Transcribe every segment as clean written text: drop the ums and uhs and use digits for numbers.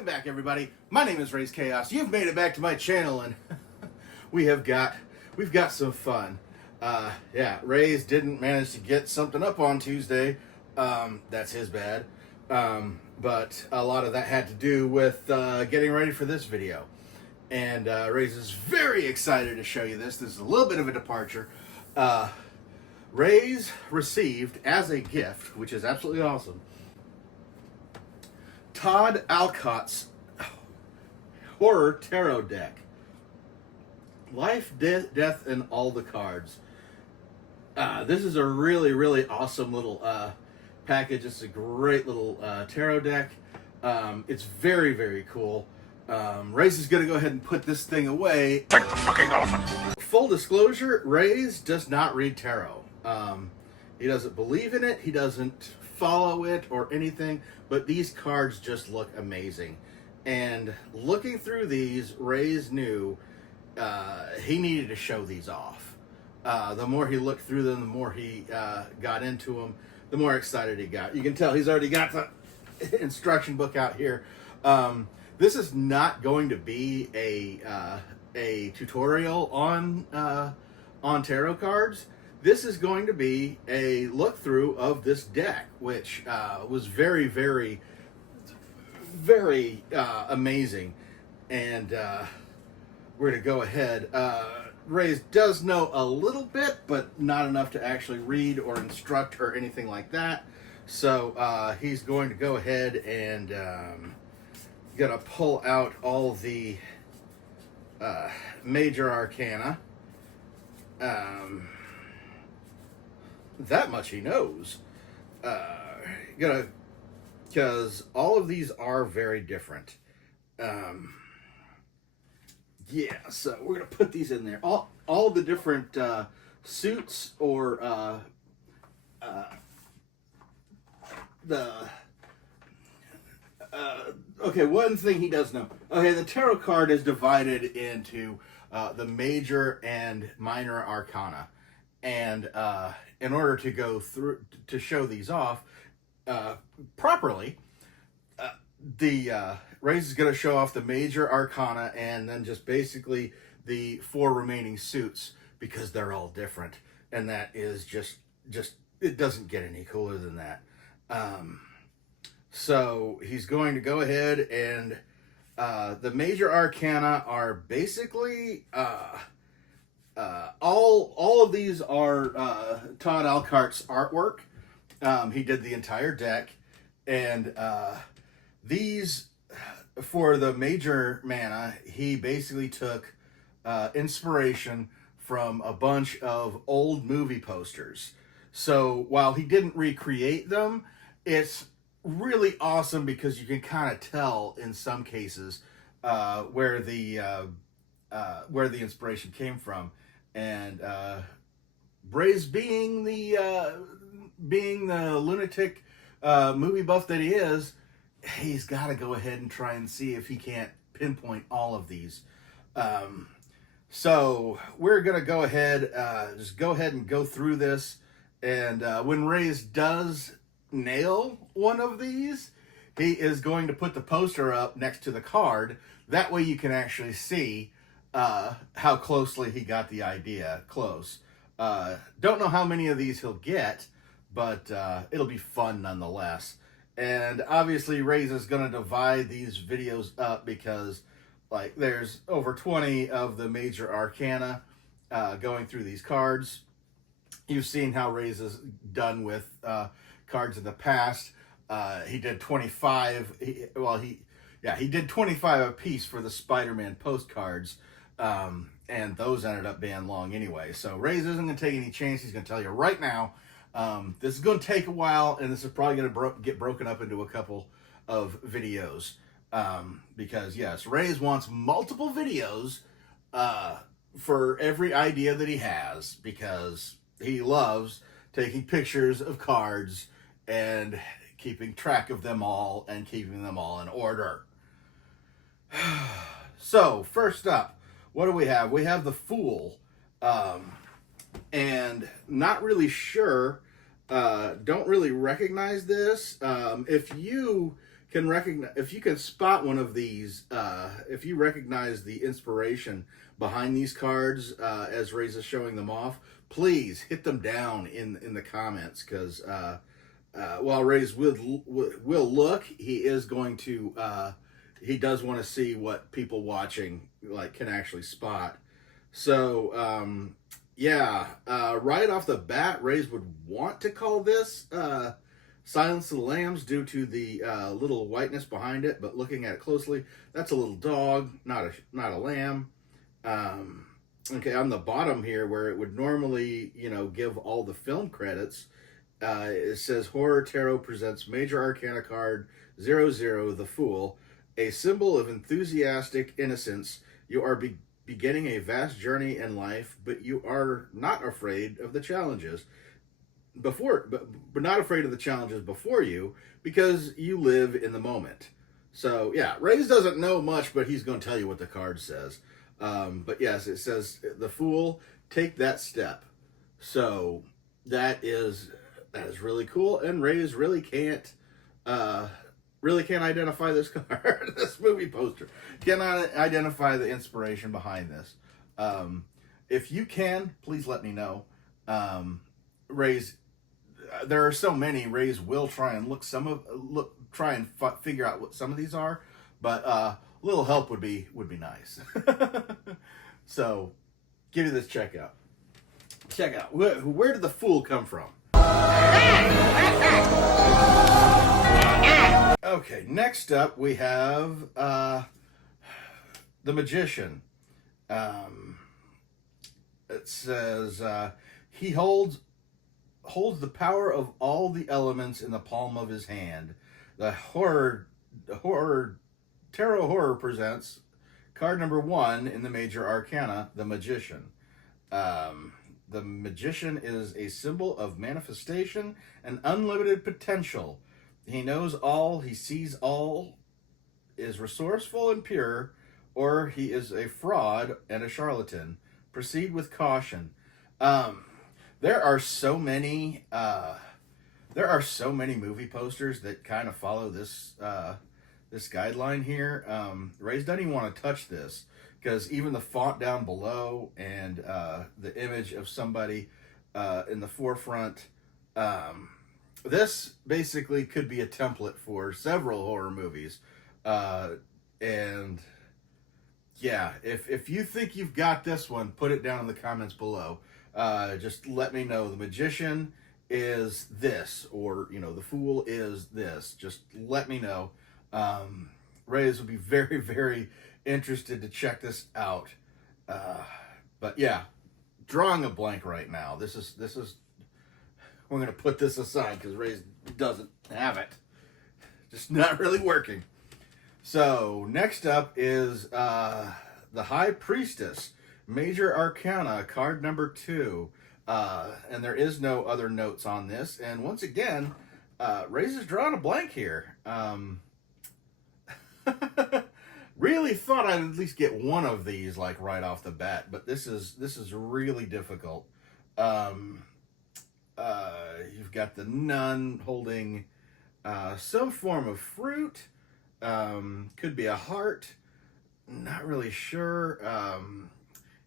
Welcome back, everybody. My name is Raze Chaos. You've made it back to my channel, and we've got some fun. Raze didn't manage to get something up on Tuesday. That's his bad. But a lot of that had to do with getting ready for this video. And Raze is very excited to show you this. This is a little bit of a departure. Raze received as a gift, which is absolutely awesome, Todd Alcott's Horror Tarot Deck. Life, Death, and all the cards. This is a really, really awesome little package. It's a great little tarot deck. It's very, very cool. Raze is going to go ahead and put this thing away. Take the fucking elephant. Full disclosure, Raze does not read tarot. He doesn't believe in it. He doesn't follow it or anything. But these cards just look amazing. And looking through these, Raze knew he needed to show these off. The more he looked through them, the more he got into them, the more excited he got. You can tell he's already got the instruction book out here. This is not going to be a tutorial on tarot cards. This is going to be a look through of this deck, which was very, very, very amazing. And we're going to go ahead. Raze does know a little bit, but not enough to actually read or instruct or anything like that. So he's going to go ahead and going to pull out all the Major Arcana. That much he knows. Because all of these are very different. So we're gonna put these in there. All the different suits or okay, one thing he does know. Okay, the tarot card is divided into the major and minor arcana. And in order to go through to show these off properly, Raze is going to show off the major arcana and then just basically the 4 remaining suits, because they're all different, and that is just it doesn't get any cooler than that. So he's going to go ahead and the major arcana are basically all of these are Todd Alcott's artwork. He did the entire deck, and these, for the major mana, he basically took inspiration from a bunch of old movie posters. So while he didn't recreate them, it's really awesome because you can kind of tell in some cases where the inspiration came from. And Raze, being the lunatic movie buff that he is, he's got to go ahead and try and see if he can't pinpoint all of these. So we're gonna go ahead, just go ahead and go through this. And when Raze does nail one of these, he is going to put the poster up next to the card. That way you can actually see how closely he got the idea close. Don't know how many of these he'll get, but it'll be fun nonetheless. And obviously Raze is going to divide these videos up because like there's over 20 of the major arcana going through these cards. You've seen how Raze has done with cards in the past. He did 25. He did 25 a piece for the Spider-Man postcards. And those ended up being long anyway. So Raze isn't going to take any chance. He's going to tell you right now, this is going to take a while, and this is probably going to get broken up into a couple of videos. Because yes, Raze wants multiple videos for every idea that he has, because he loves taking pictures of cards and keeping track of them all and keeping them all in order. So first up, what do we have? We have the Fool, and not really sure, don't really recognize this. If you can recognize, if you can spot one of these, if you recognize the inspiration behind these cards as Raze is showing them off, please hit them down in the comments, because while Raze will look, he is going to he does want to see what people watching like can actually spot. So yeah, right off the bat, Raze would want to call this Silence of the Lambs due to the little whiteness behind it, but looking at it closely, that's a little dog, not a lamb. Okay, on the bottom here, where it would normally, give all the film credits, it says Horror Tarot presents Major Arcana card 00, the Fool, a symbol of enthusiastic innocence. You are beginning a vast journey in life, but you are not afraid of the challenges but not afraid of the challenges before you, because you live in the moment. So yeah, Raze doesn't know much, but he's going to tell you what the card says. But yes, it says the Fool, take that step. So that is really cool, and Raze really can't identify this card, this movie poster. Cannot identify the inspiration behind this. If you can, please let me know. Raze, there are so many. Raze will try and figure out what some of these are, but a little help would be nice. So, give you this check out. Where did the Fool come from? Okay, next up we have the Magician. It says he holds the power of all the elements in the palm of his hand. The Tarot Horror presents card number 1 in the Major Arcana, the Magician. The Magician is a symbol of manifestation and unlimited potential. He knows all, he sees all, is resourceful and pure, or he is a fraud and a charlatan. Proceed with caution. There are so many movie posters that kind of follow this this guideline here. Raze doesn't even want to touch this, because even the font down below and the image of somebody in the forefront, this basically could be a template for several horror movies. And yeah, if you think you've got this one, put it down in the comments below. Just let me know the Magician is this, or the Fool is this. Just let me know. Raze will be very, very interested to check this out. But yeah, drawing a blank right now. This is we're gonna put this aside because Raze doesn't have it. Just not really working. So next up is the High Priestess, Major Arcana, card number 2. And there is no other notes on this. And once again, Raze is drawing a blank here. Really thought I'd at least get one of these like right off the bat, but this is really difficult. You've got the nun holding some form of fruit. Could be a heart. Not really sure.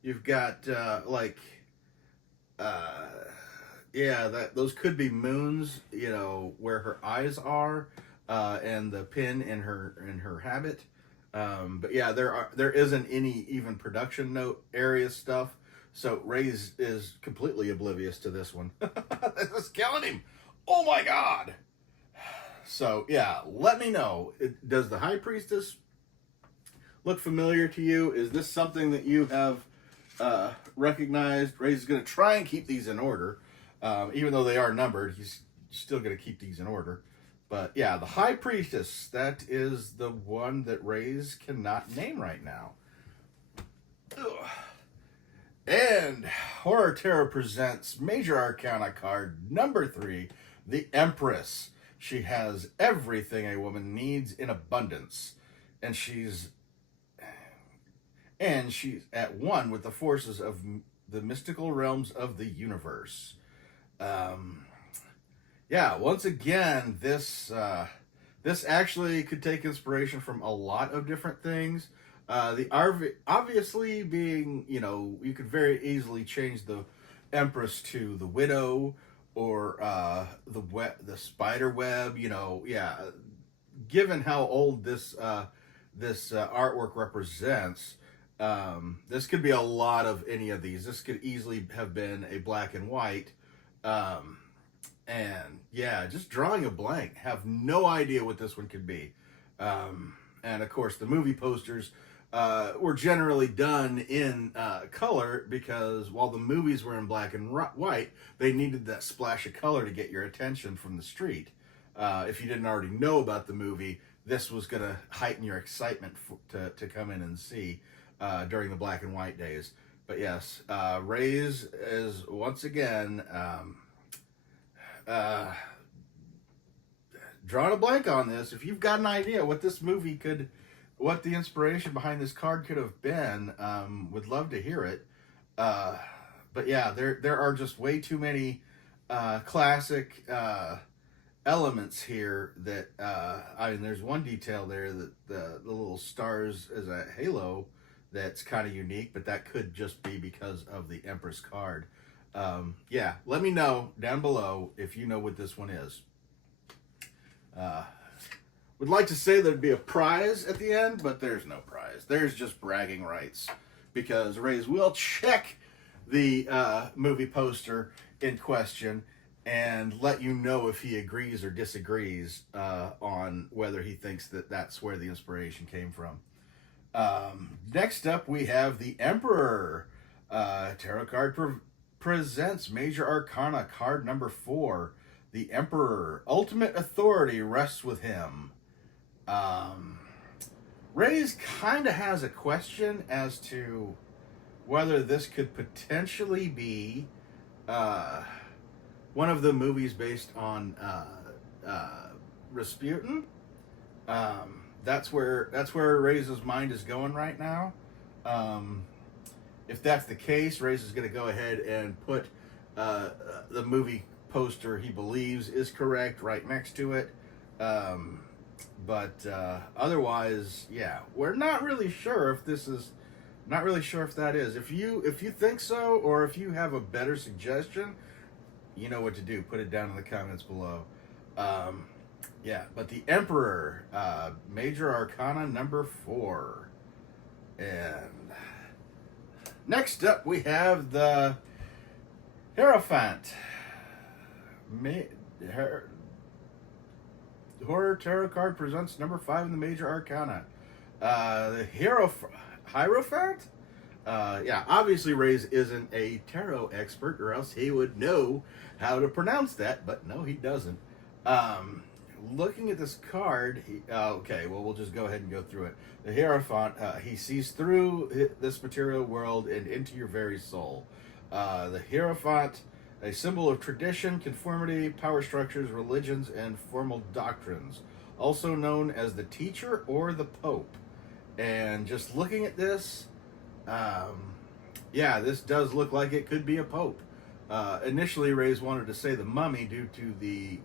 You've got those could be moons, where her eyes are, and the pin in her habit. But yeah, there isn't any even production note area stuff. So Raze is completely oblivious to this one. This is killing him. Oh my God. So yeah, let me know. Does the High Priestess look familiar to you? Is this something that you have recognized? Raze is going to try and keep these in order. Even though they are numbered, he's still going to keep these in order. But yeah, the High Priestess, that is the one that Raze cannot name right now. Ugh. And Horror Tarot presents Major Arcana card number 3, the Empress. She has everything a woman needs in abundance, and she's at one with the forces of the mystical realms of the universe. Yeah, once again, this This actually could take inspiration from a lot of different things. The RV, obviously being, you could very easily change the Empress to the Widow or the spider web. Yeah. Given how old this artwork represents, this could be a lot of any of these. This could easily have been a black and white. Um, and yeah, just drawing a blank. Have no idea what this one could be. And of course, the movie posters were generally done in color because while the movies were in black and white, they needed that splash of color to get your attention from the street. If you didn't already know about the movie, this was going to heighten your excitement to come in and see during the black and white days. But yes, Raze is once again drawing a blank on this. If you've got an idea what this movie what the inspiration behind this card could have been, would love to hear it. But yeah, there are just way too many classic elements here that there's one detail there that the little stars as a halo that's kind of unique, but that could just be because of the Empress card. Yeah, let me know down below if you know what this one is. Would like to say there'd be a prize at the end, but there's no prize. There's just bragging rights because Raze will check the movie poster in question and let you know if he agrees or disagrees on whether he thinks that that's where the inspiration came from. Next up, we have the Emperor. Tarot card presents Major Arcana card number 4. The Emperor. Ultimate authority rests with him. Raze kind of has a question as to whether this could potentially be one of the movies based on Rasputin. That's where Raze's mind is going right now. If that's the case, Raze is going to go ahead and put the movie poster he believes is correct right next to it. But otherwise, yeah, we're not really sure if this is. Not really sure if that is. If you think so, or if you have a better suggestion, you know what to do. Put it down in the comments below. Yeah, but the Emperor, Major Arcana number 4. And next up we have the Hierophant. Horror Tarot card presents number 5 in the Major Arcana. The Hierophant? Yeah, obviously Raze isn't a tarot expert, or else he would know how to pronounce that, but no, he doesn't. Looking at this card, okay, well, we'll just go ahead and go through it. The Hierophant, he sees through this material world and into your very soul. The Hierophant, a symbol of tradition, conformity, power structures, religions, and formal doctrines. Also known as the teacher or the pope. And just looking at this, yeah, this does look like it could be a pope. Initially, Raze wanted to say the mummy due to the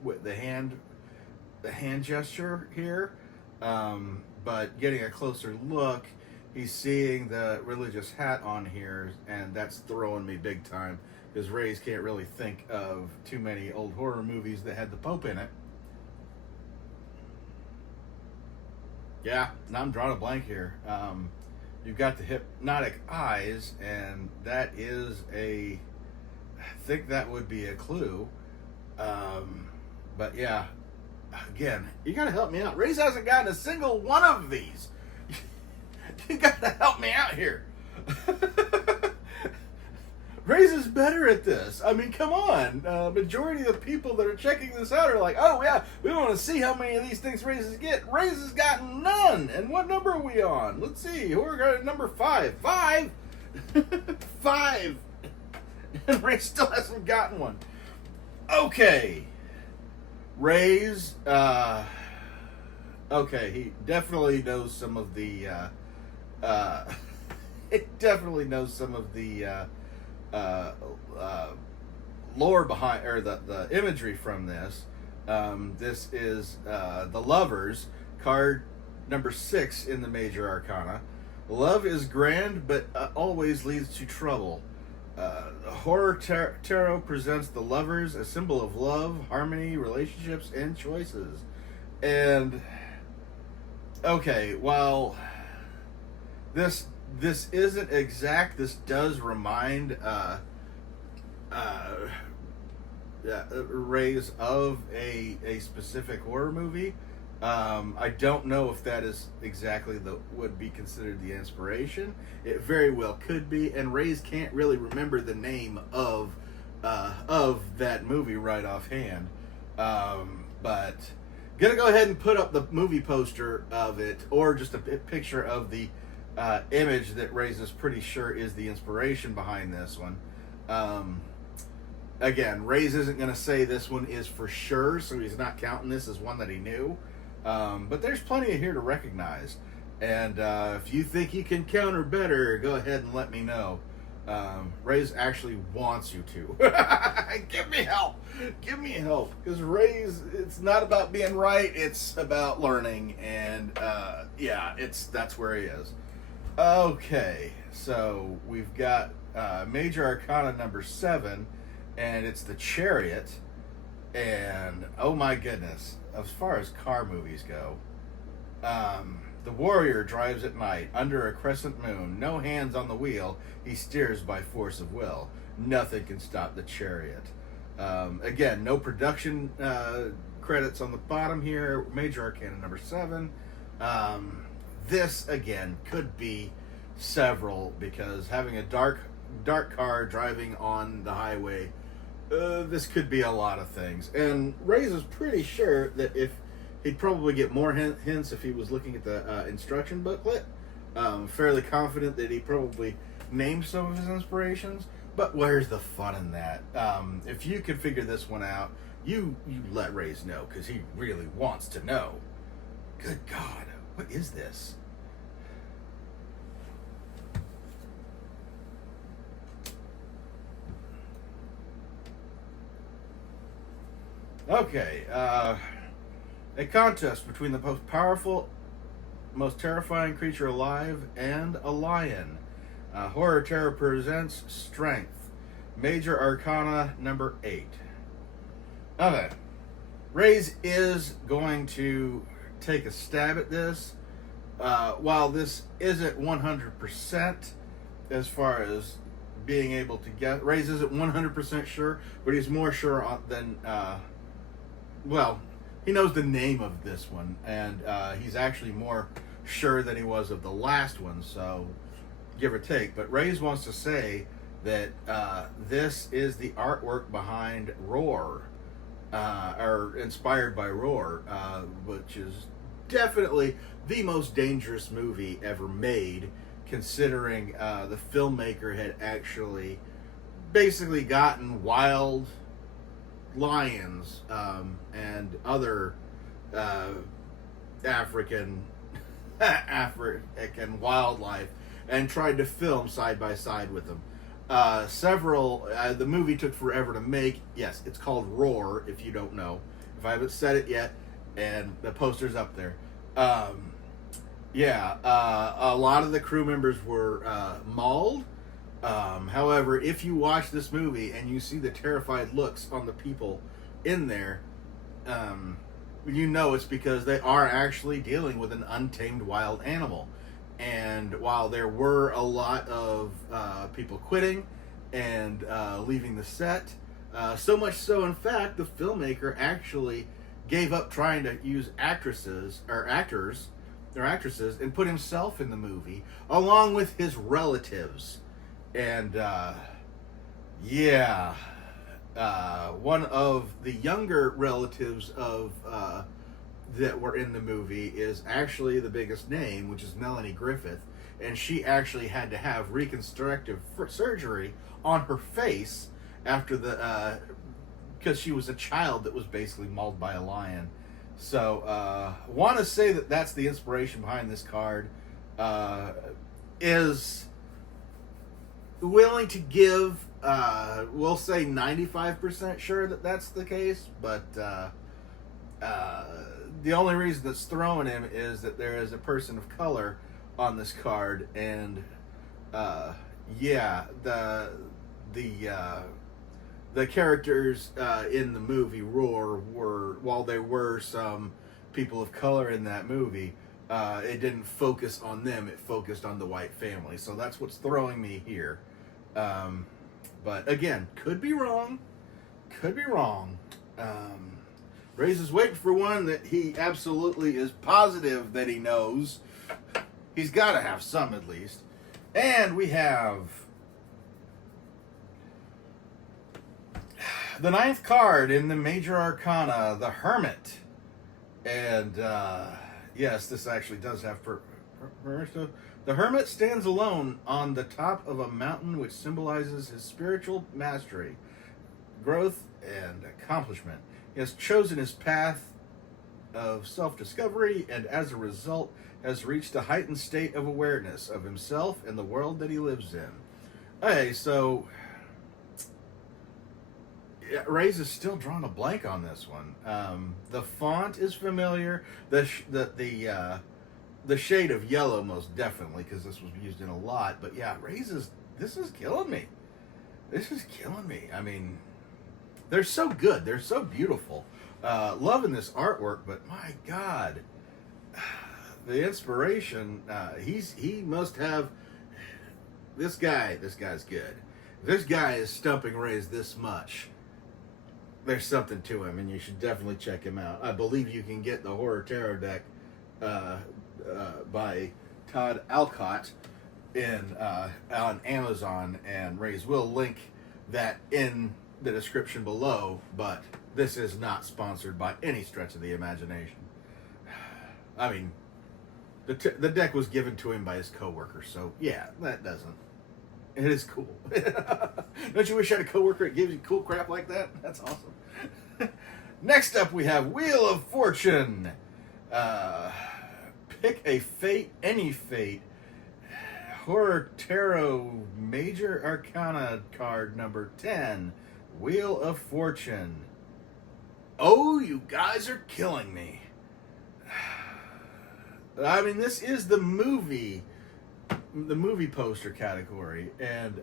hand gesture here, but getting a closer look, he's seeing the religious hat on here, and that's throwing me big time because Raze can't really think of too many old horror movies that had the Pope in it. Yeah, now I'm drawing a blank here. You've got the hypnotic eyes, and that is I think that would be a clue. But yeah, again, you gotta help me out. Raze hasn't gotten a single one of these. You gotta help me out here. Raze is better at this. I mean, come on. Majority of the people that are checking this out are like, oh yeah, we want to see how many of these things Raze get. Raze has gotten none. And what number are we on? Let's see. We're at number 5. 5? 5. And Raze still hasn't gotten one. Okay. Raze, okay, he definitely knows some of the, lore behind, or the imagery from this. This is the Lovers, card number 6 in the Major Arcana. Love is grand, but always leads to trouble. Horror Tarot presents the Lovers, a symbol of love, harmony, relationships, and choices. And okay, while this isn't exact, this does remind Raze of a specific horror movie. I don't know if that is exactly would be considered the inspiration. It very well could be, and Raze can't really remember the name of that movie right offhand. But gonna go ahead and put up the movie poster of it, or just a picture of the image that Raze is pretty sure is the inspiration behind this one. Again, Raze isn't going to say this one is for sure, so he's not counting this as one that he knew. But there's plenty of here to recognize. And if you think you can counter better, go ahead and let me know. Raze actually wants you to. Give me help. Give me help. Because Raze, it's not about being right, it's about learning. And yeah, that's where he is. Okay, so we've got Major Arcana number 7. And it's the Chariot, and oh my goodness, as far as car movies go, the warrior drives at night under a crescent moon, no hands on the wheel, he steers by force of will. Nothing can stop the Chariot. Again, no production credits on the bottom here. Major Arcana number 7. This again could be several, because having a dark car driving on the highway, this could be a lot of things. And Raze is pretty sure that if he'd probably get more hints if he was looking at the instruction booklet. Fairly confident that he probably named some of his inspirations. But where's the fun in that? If you could figure this one out, you let Raze know, because he really wants to know. Good God, what is this? Okay, a contest between the most powerful, most terrifying creature alive and a lion. Horror Tarot presents Strength. Major Arcana number 8. Okay, Raze is going to take a stab at this. While this isn't 100% as far as being able to get, Raze isn't 100% sure, but he's more sure than well, he knows the name of this one, and he's actually more sure than he was of the last one, so give or take. But Raze wants to say that this is the artwork behind Roar, or inspired by Roar, which is definitely the most dangerous movie ever made, considering the filmmaker had actually basically gotten wild lions and other African wildlife and tried to film side by side with them. The movie took forever to make. Yes, it's called Roar, if you don't know. If I haven't said it yet, and the poster's up there. A lot of the crew members were mauled. However, if you watch this movie and you see the terrified looks on the people in there, you know it's because they are actually dealing with an untamed wild animal. And while there were a lot of people quitting and leaving the set, so much so, in fact, the filmmaker actually gave up trying to use actors and put himself in the movie along with his relatives. And one of the younger relatives of that were in the movie is actually the biggest name, which is Melanie Griffith, and she actually had to have reconstructive surgery on her face after because she was a child that was basically mauled by a lion. So want to say that that's the inspiration behind this card. Is willing to give, we'll say 95% sure that that's the case, but the only reason that's throwing him is that there is a person of color on this card, and yeah, the characters in the movie Roar were, while there were some people of color in that movie, it didn't focus on them. It focused on the white family. So that's what's throwing me here. But again, could be wrong. Could be wrong. Raze is waiting for one that he absolutely is positive that he knows. He's got to have some at least. And we have the 9th card in the Major Arcana, the Hermit. And yes, this actually does have the Hermit stands alone on the top of a mountain, which symbolizes his spiritual mastery, growth, and accomplishment. He has chosen his path of self-discovery, and as a result has reached a heightened state of awareness of himself and the world that he lives in. Okay, so yeah, Raze is still drawing a blank on this one. The font is familiar. The shade of yellow most definitely, because this was used in a lot. But yeah, this is killing me. This is killing me. I mean, they're so good. They're so beautiful. Loving this artwork, but my God, the inspiration. He must have. This guy's good. This guy is stumping Raze this much. There's something to him, and you should definitely check him out. I believe you can get the Horror Tarot deck by Todd Alcott on Amazon, and Raze will link that in the description below, but this is not sponsored by any stretch of the imagination. I mean, the deck was given to him by his coworker, so yeah, that doesn't. It is cool. Don't you wish you had a coworker that gives you cool crap like that? That's awesome. Next up, we have Wheel of Fortune. Pick a fate, any fate. Horror Tarot Major Arcana card number 10. Wheel of Fortune. Oh, you guys are killing me. I mean, this is the movie poster category, and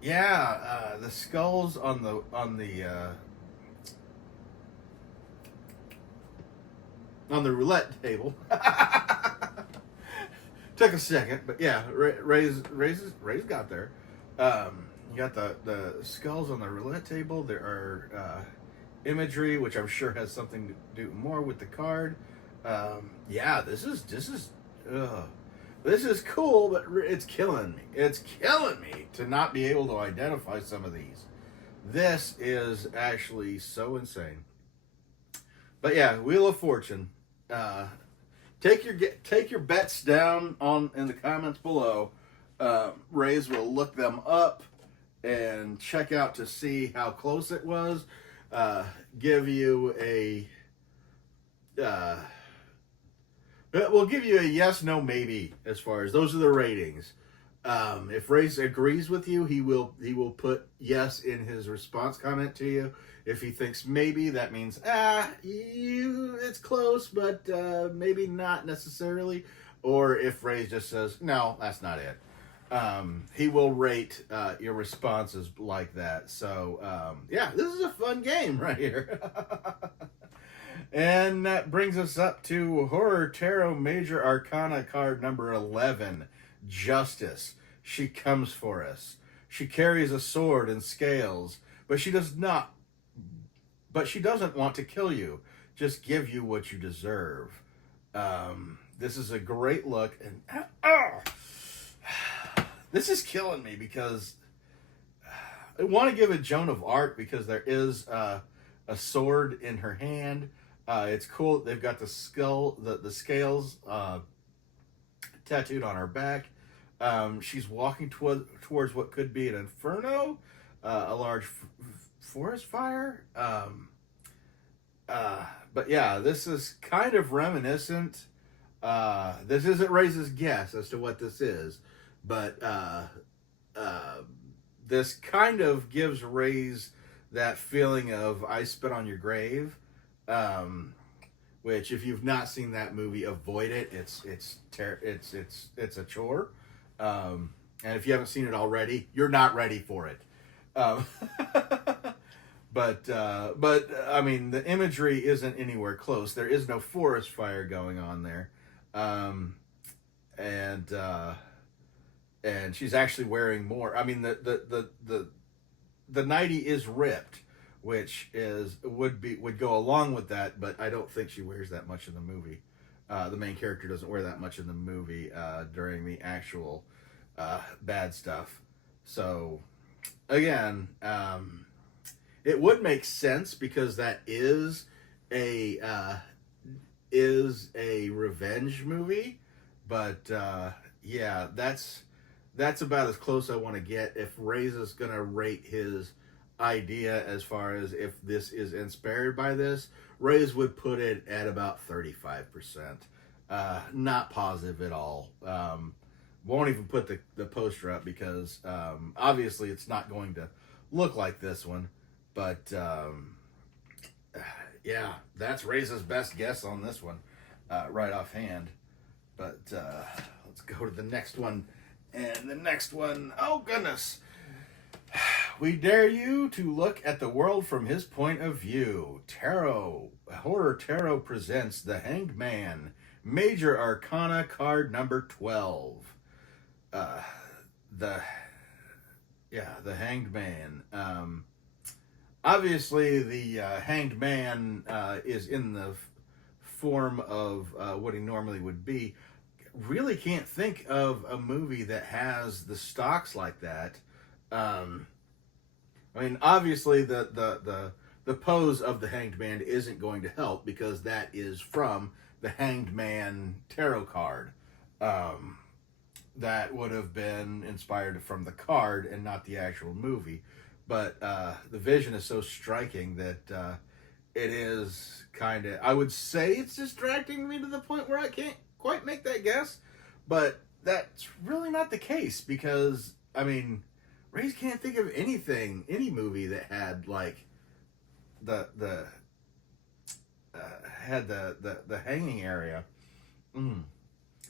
the skulls on the roulette table. Took a second, but yeah, Raze got there. You got the skulls on the roulette table. There are imagery, which I'm sure has something to do more with the card. This is cool, but it's killing me. It's killing me to not be able to identify some of these. This is actually so insane. But yeah, Wheel of Fortune. Take your bets down in the comments below. Raze will look them up and check out to see how close it was. Give you a. We'll give you a yes, no, maybe as far as those are the ratings. If Raze agrees with you, he will put yes in his response comment to you. If he thinks maybe, that means it's close, but maybe not necessarily. Or if Raze just says no, that's not it. He will rate your responses like that. So this is a fun game right here. And that brings us up to Horror Tarot Major Arcana card number 11, Justice. She comes for us. She carries a sword and scales, but she doesn't want to kill you. Just give you what you deserve. This is a great look, and this is killing me because I want to give it Joan of Arc because there is a sword in her hand. It's cool. They've got the skull, the scales tattooed on her back. She's walking towards what could be an inferno, a large forest fire. But yeah, this is kind of reminiscent. This isn't Raze's guess as to what this is, but this kind of gives Raze that feeling of I Spit on Your Grave. which if you've not seen that movie, avoid it. It's a chore. And if you haven't seen it already, you're not ready for it. Um, but I mean, the imagery isn't anywhere close. There is no forest fire going on there, um, and and she's actually wearing more. I mean, the nightie is ripped, which is would go along with that, but I don't think she wears that much in the movie. The main character doesn't wear that much in the movie during the actual bad stuff. So again, it would make sense because that is a revenge movie, but yeah, that's about as close I want to get. If Raze is gonna rate his idea as far as if this is inspired by this, Raze would put it at about 35%. Not positive at all. Won't even put the poster up because obviously it's not going to look like this one. But yeah, that's Raze's best guess on this one, right offhand. But let's go to the next one. And the next one, oh goodness. We dare you to look at the world from his point of view. Horror Tarot presents The Hanged Man, Major Arcana card number 12. The Hanged Man. Obviously, the Hanged Man is in the form of what he normally would be. Really can't think of a movie that has the stocks like that. I mean, obviously, the pose of the Hanged Man isn't going to help because that is from the Hanged Man tarot card. That would have been inspired from the card and not the actual movie. But the vision is so striking that it is kind of, I would say it's distracting me to the point where I can't quite make that guess. But that's really not the case because, I mean, Raze can't think of any movie that had like the hanging area.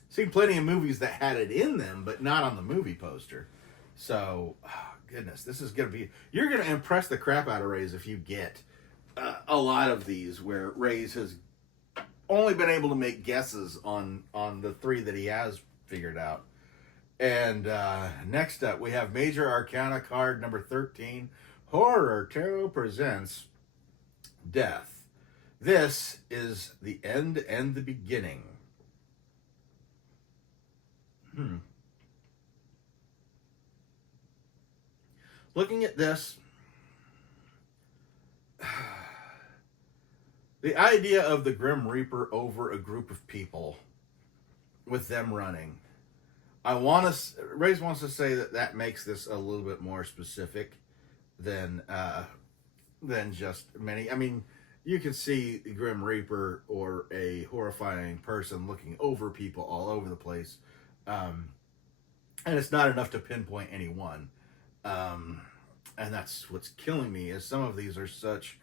Seen plenty of movies that had it in them, but not on the movie poster. So, oh, goodness, this is you're gonna impress the crap out of Raze if you get a lot of these where Raze has only been able to make guesses on the three that he has figured out. And next up, we have Major Arcana card number 13. Horror Tarot presents Death. This is the end and the beginning. Looking at this, the idea of the Grim Reaper over a group of people with them running. Raze wants to say that makes this a little bit more specific than just many. I mean, you can see the Grim Reaper or a horrifying person looking over people all over the place, and it's not enough to pinpoint any one. And that's what's killing me is some of these are such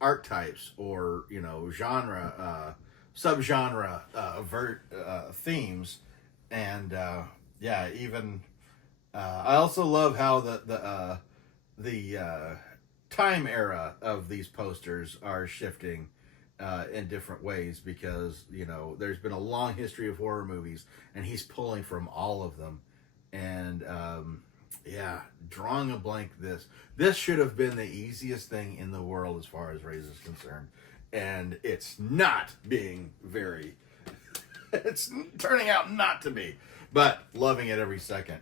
archetypes or genre, subgenre, themes. And yeah, even I also love how the time era of these posters are shifting in different ways because there's been a long history of horror movies, and he's pulling from all of them. And yeah, drawing a blank. This should have been the easiest thing in the world as far as Raze is concerned, and it's not being very. It's turning out not to be, but loving it every second.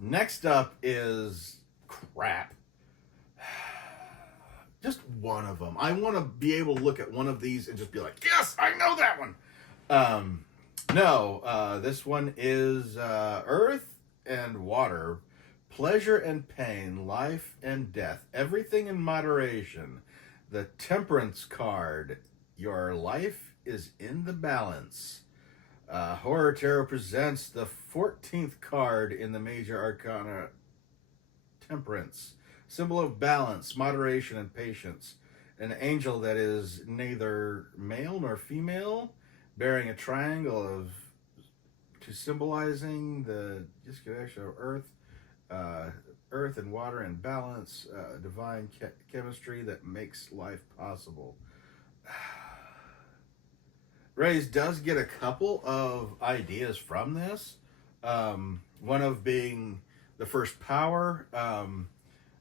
Next up is crap. Just one of them. I want to be able to look at one of these and just be like, yes, I know that one. No, this one is Earth and Water, Pleasure and Pain, Life and Death, Everything in Moderation. The Temperance card, Your Life is in the Balance. Horror Tarot presents the 14th card in the Major Arcana, Temperance, symbol of balance, moderation, and patience. an angel that is neither male nor female, bearing a triangle of to symbolizing the disconnection of earth and water in balance, divine chemistry that makes life possible. Raze does get a couple of ideas from this. One of being the first power,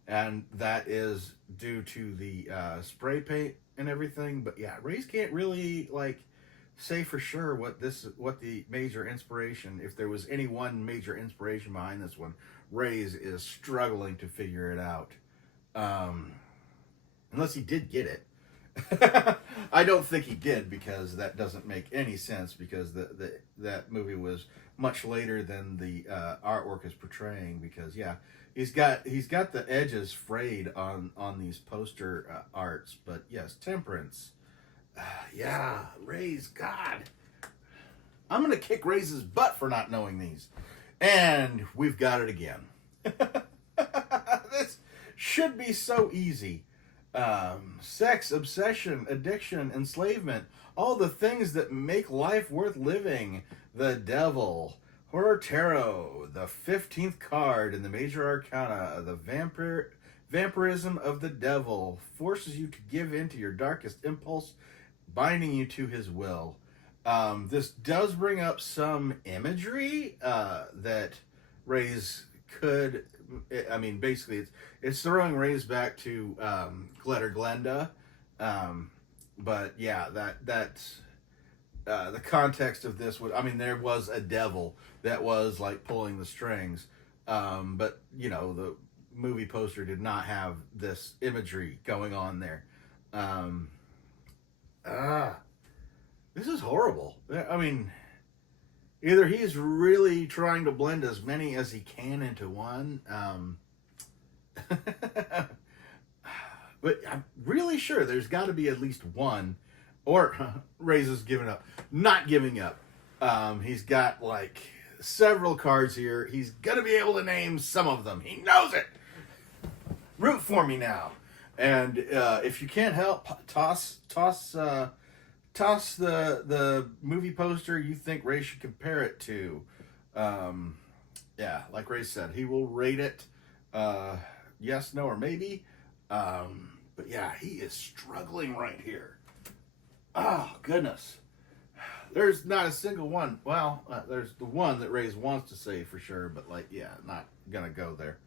and that is due to the spray paint and everything. But yeah, Raze can't really say for sure what the major inspiration, if there was any one major inspiration behind this one. Raze is struggling to figure it out, unless he did get it. I don't think he did, because that doesn't make any sense, because that movie was much later than the artwork is portraying. Because yeah, he's got the edges frayed on these poster arts. But yes, Temperance. Yeah, Raze. God, I'm gonna kick Raze's butt for not knowing these, and we've got it again. This should be so easy. Sex, obsession, addiction, enslavement, all the things that make life worth living. The devil, horror tarot, the 15th card in the Major Arcana, the vampirism of the devil forces you to give in to your darkest impulse, binding you to his will. This does bring up some imagery that Raze could. I mean, basically, it's throwing Raze back to Glitter Glenda, but yeah, that's the context of this would. I mean, there was a devil that was pulling the strings, but the movie poster did not have this imagery going on there. This is horrible. I mean, either he's really trying to blend as many as he can into one, but I'm really sure there's got to be at least one, or Raze is giving up. Not giving up. He's got several cards here. He's gonna be able to name some of them. He knows it. Root for me now. And if you can't help, toss the movie poster you think Raze should compare it to. Yeah, like Raze said, he will rate it yes, no, or maybe. But yeah, he is struggling right here. Oh, goodness. There's not a single one. Well, there's the one that Raze wants to say for sure, but yeah, not gonna go there.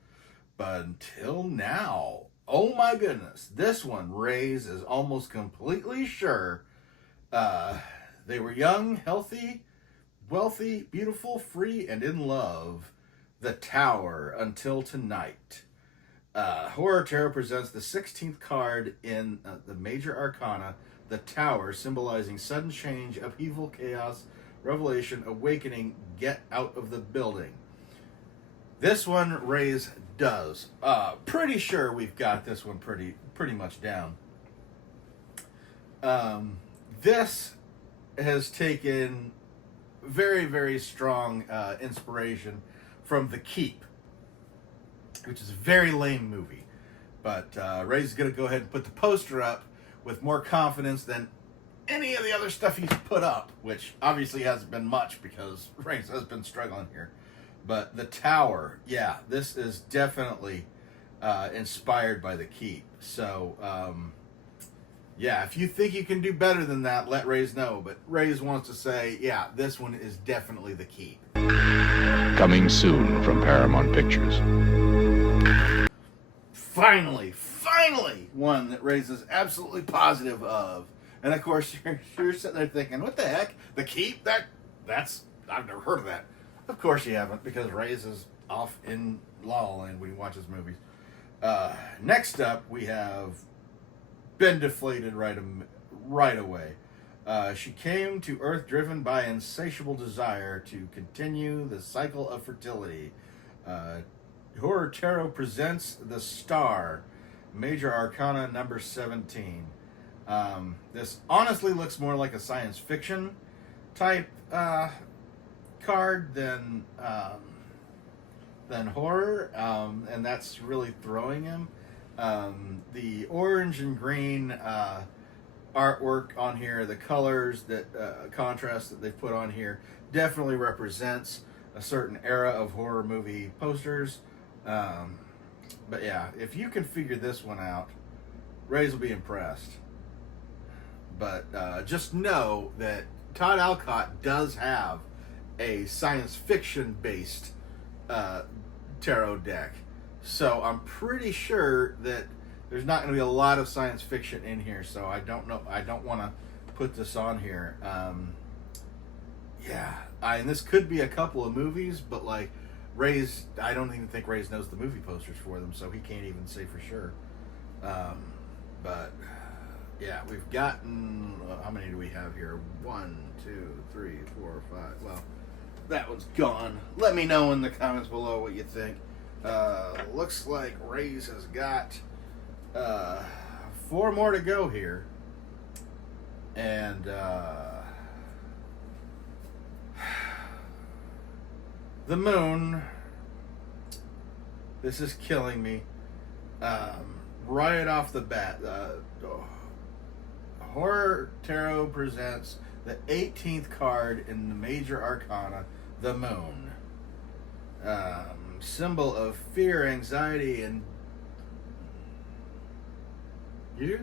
But until now, oh my goodness, this one, Raze is almost completely sure they were young, healthy, wealthy, beautiful, free, and in love. The Tower, until tonight. Horror Tarot presents the 16th card in the Major Arcana, the Tower, symbolizing sudden change, upheaval, chaos, revelation, awakening, get out of the building. This one, Raze does. Pretty sure we've got this one pretty much down. This has taken very, very strong inspiration from The Keep, which is a very lame movie. But Raze is going to go ahead and put the poster up with more confidence than any of the other stuff he's put up, which obviously hasn't been much because Raze has been struggling here. But The Tower, yeah, this is definitely inspired by The Keep. So, yeah, if you think you can do better than that, let Raze know. But Raze wants to say, yeah, this one is definitely The Keep. Coming soon from Paramount Pictures. Finally, one that Raze is absolutely positive of. And of course, you're sitting there thinking, what the heck? The Keep? That's I've never heard of that. Of course you haven't, because Raze is off in La La Land when he watches movies. Next up, we have Been Deflated right away. She came to Earth driven by insatiable desire to continue the cycle of fertility. Horror Tarot presents The Star, Major Arcana number 17. This honestly looks more like a science fiction type card than horror, and that's really throwing him. The orange and green artwork on here, the colors that contrast that they've put on here, definitely represents a certain era of horror movie posters. But yeah, if you can figure this one out, Raze will be impressed. But just know that Todd Alcott does have a science fiction based tarot deck. So I'm pretty sure that there's not going to be a lot of science fiction in here. So I don't know. I don't want to put this on here. And this could be a couple of movies, but like Raze, I don't even think Raze knows the movie posters for them, so he can't even say for sure. But yeah, we've gotten how many do we have here? 1, 2, 3, 4, 5. Well, that one's gone. Let me know in the comments below what you think. Looks like Raze has got 4 more to go here, and the moon. This is killing me. Right off the bat, Horror Tarot presents the 18th card in the Major Arcana, the moon. Symbol of fear, anxiety, and a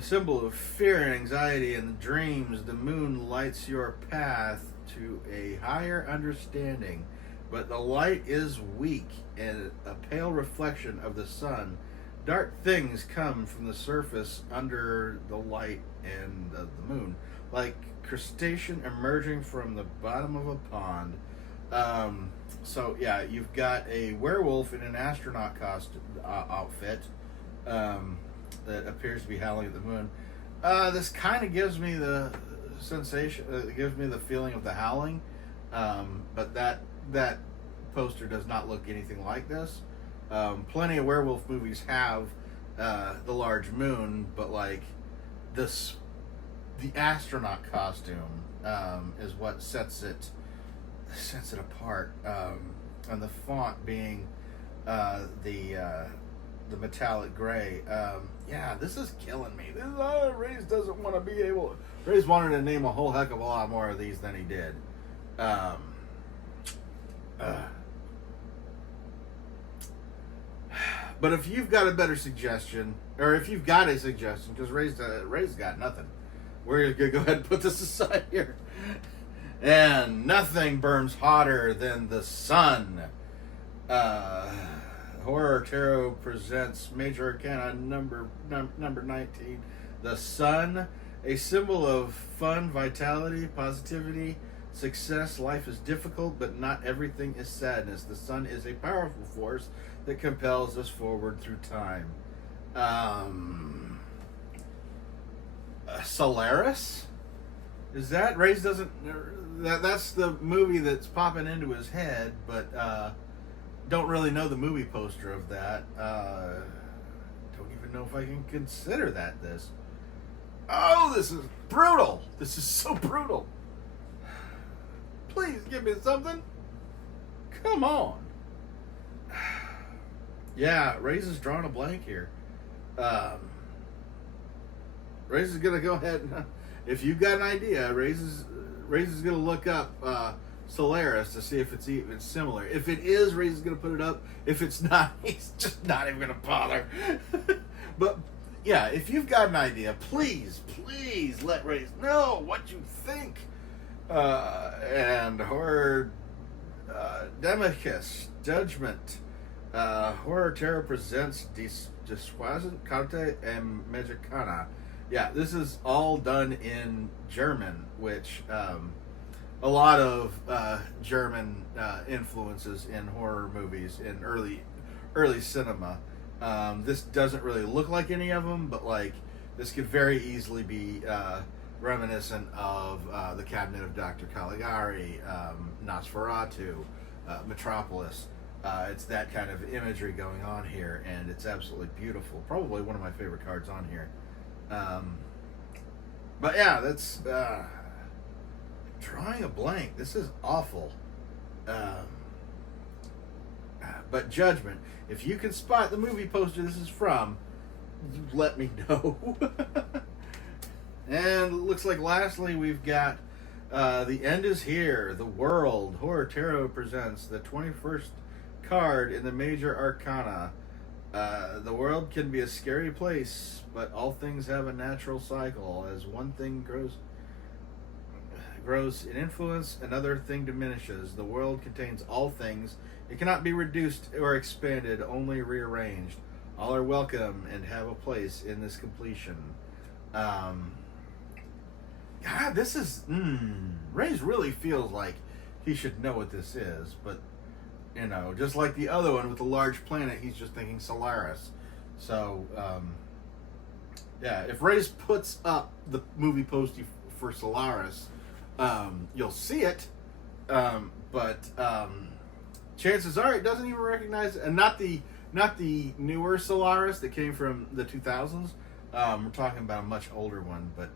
symbol of fear and anxiety and dreams. The moon lights your path to a higher understanding, but the light is weak and a pale reflection of the sun. Dark things come from the surface under the light and the moon, like crustacean emerging from the bottom of a pond. So yeah, you've got a werewolf in an astronaut outfit that appears to be howling at the moon. This kind of gives me the sensation, gives me the feeling of The Howling, but that poster does not look anything like this. Plenty of werewolf movies have the large moon, but like this, the astronaut costume is what sets it apart, and the font being the metallic gray. Yeah, this is killing me. Raze doesn't want to be able. Raze wanted to name a whole heck of a lot more of these than he did. But if you've got a better suggestion, or if you've got a suggestion, because Raze got nothing, we're gonna go ahead and put this aside here. And nothing burns hotter than the sun. Horror Tarot presents Major Arcana number 19. The sun, a symbol of fun, vitality, positivity, success. Life is difficult, but not everything is sadness. The sun is a powerful force that compels us forward through time. Solaris? Is that Raze doesn't? That's the movie that's popping into his head, but don't really know the movie poster of that. Don't even know if I can consider that this. Oh, this is brutal. This is so brutal. Please give me something. Come on. Yeah, Raze is drawing a blank here. Raze is gonna go ahead and, if you've got an idea, Raze is gonna look up Solaris to see if it's even similar. If it is, Raze is gonna put it up. If it's not, he's just not even gonna bother. But yeah, if you've got an idea, please let Raze know what you think. And Horror Demicus Judgment. Horror Tarot presents Disquisant Carte and Major Arcana. Yeah, this is all done in German, which a lot of German influences in horror movies in early cinema. This doesn't really look like any of them, but like this could very easily be reminiscent of the Cabinet of Dr. Caligari, Nosferatu, Metropolis. It's that kind of imagery going on here, and it's absolutely beautiful. Probably one of my favorite cards on here. But yeah, that's drawing a blank. This is awful. But Judgment, if you can spot the movie poster this is from, let me know. And it looks like lastly we've got The End Is Here. The World Horror Tarot presents the 21st card in the Major Arcana. The world can be a scary place, but all things have a natural cycle. As one thing grows in influence, another thing diminishes. The world contains all things. It cannot be reduced or expanded, only rearranged. All are welcome and have a place in this completion. God, this is... Raze really feels like he should know what this is, but, you know, just like the other one with the large planet, he's just thinking Solaris. So, yeah, if Raze puts up the movie poster for Solaris, you'll see it, but chances are it doesn't even recognize it. And not the newer Solaris that came from the 2000s. We're talking about a much older one, but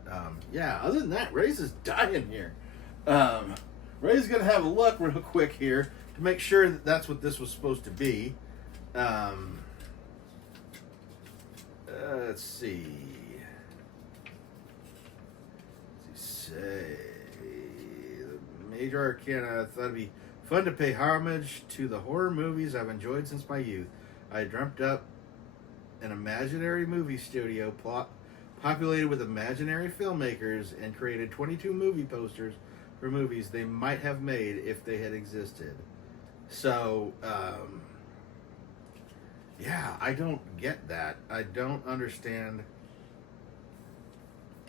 yeah, other than that, Raze is dying here. Raze is going to have a look real quick here to make sure that that's what this was supposed to be. Let's see. Say the Major Arcana. Thought it'd be fun to pay homage to the horror movies I've enjoyed since my youth. I dreamt up an imaginary movie studio populated with imaginary filmmakers and created 22 movie posters for movies they might have made if they had existed. So, yeah, I don't get that. I don't understand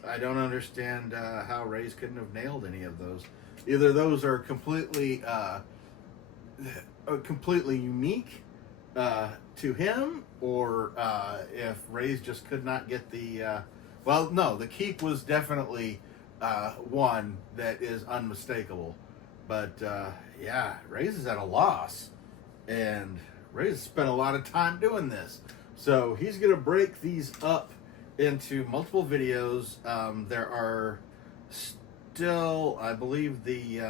how Raze couldn't have nailed any of those. Either those are completely unique to him, or if Raze just could not get the... well, no, the keep was definitely one that is unmistakable. But, yeah, Raze is at a loss. And Raze spent a lot of time doing this. So he's going to break these up into multiple videos. There are still, I believe, the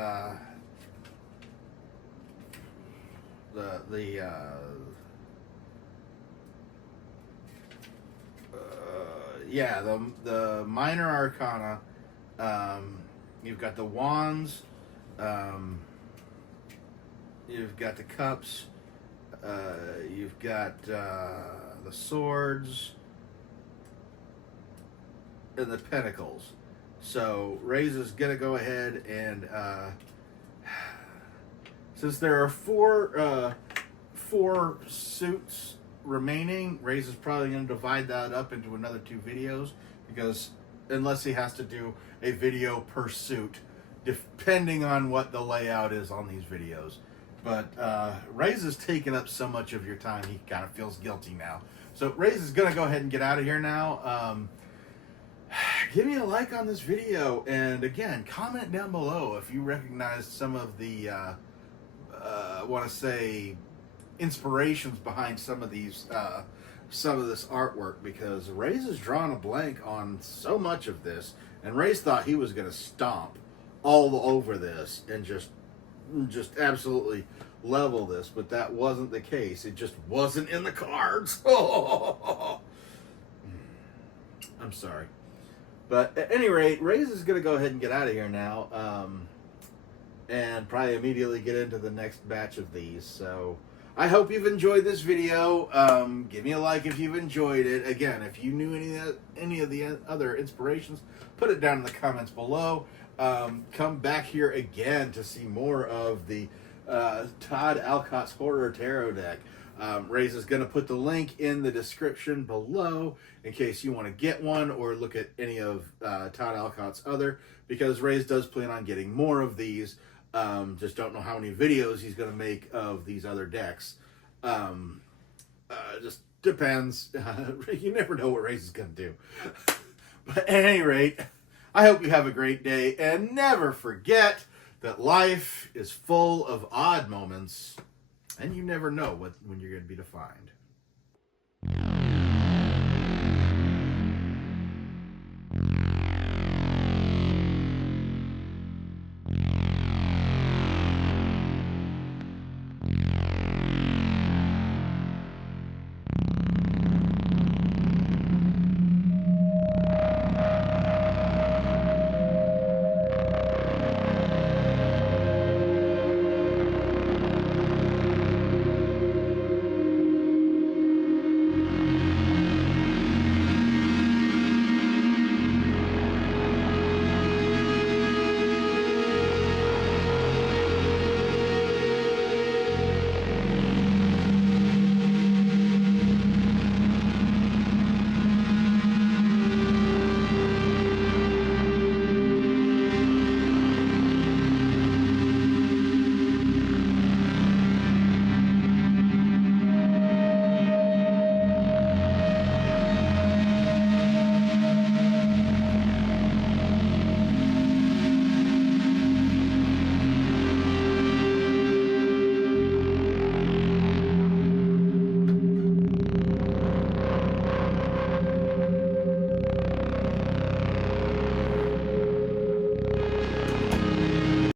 minor arcana. You've got the wands. You've got the cups. You've got the swords and the pentacles. So Raze is gonna go ahead and since there are four suits remaining, Raze is probably going to divide that up into another 2 videos, because unless he has to do a video per suit, depending on what the layout is on these videos. But Raze has taken up so much of your time, he kind of feels guilty now. So Raze is going to go ahead and get out of here now. Give me a like on this video, and again, comment down below if you recognize some of the I want to say inspirations behind some of these some of this artwork, because Raze has drawn a blank on so much of this, and Raze thought he was going to stomp all over this and just absolutely level this, but that wasn't the case. It just wasn't in the cards. I'm sorry. But at any rate, Raze is going to go ahead and get out of here now, and probably immediately get into the next batch of these. So I hope you've enjoyed this video. Give me a like if you've enjoyed it. Again, if you knew any of the other inspirations, put it down in the comments below. Come back here again to see more of the Todd Alcott's Horror Tarot deck. Raze is going to put the link in the description below in case you want to get one or look at any of Todd Alcott's other, because Raze does plan on getting more of these. Just don't know how many videos he's going to make of these other decks. Just depends. You never know what Raze is going to do. But at any rate, I hope you have a great day, and never forget that life is full of odd moments, and you never know when you're going to be defined.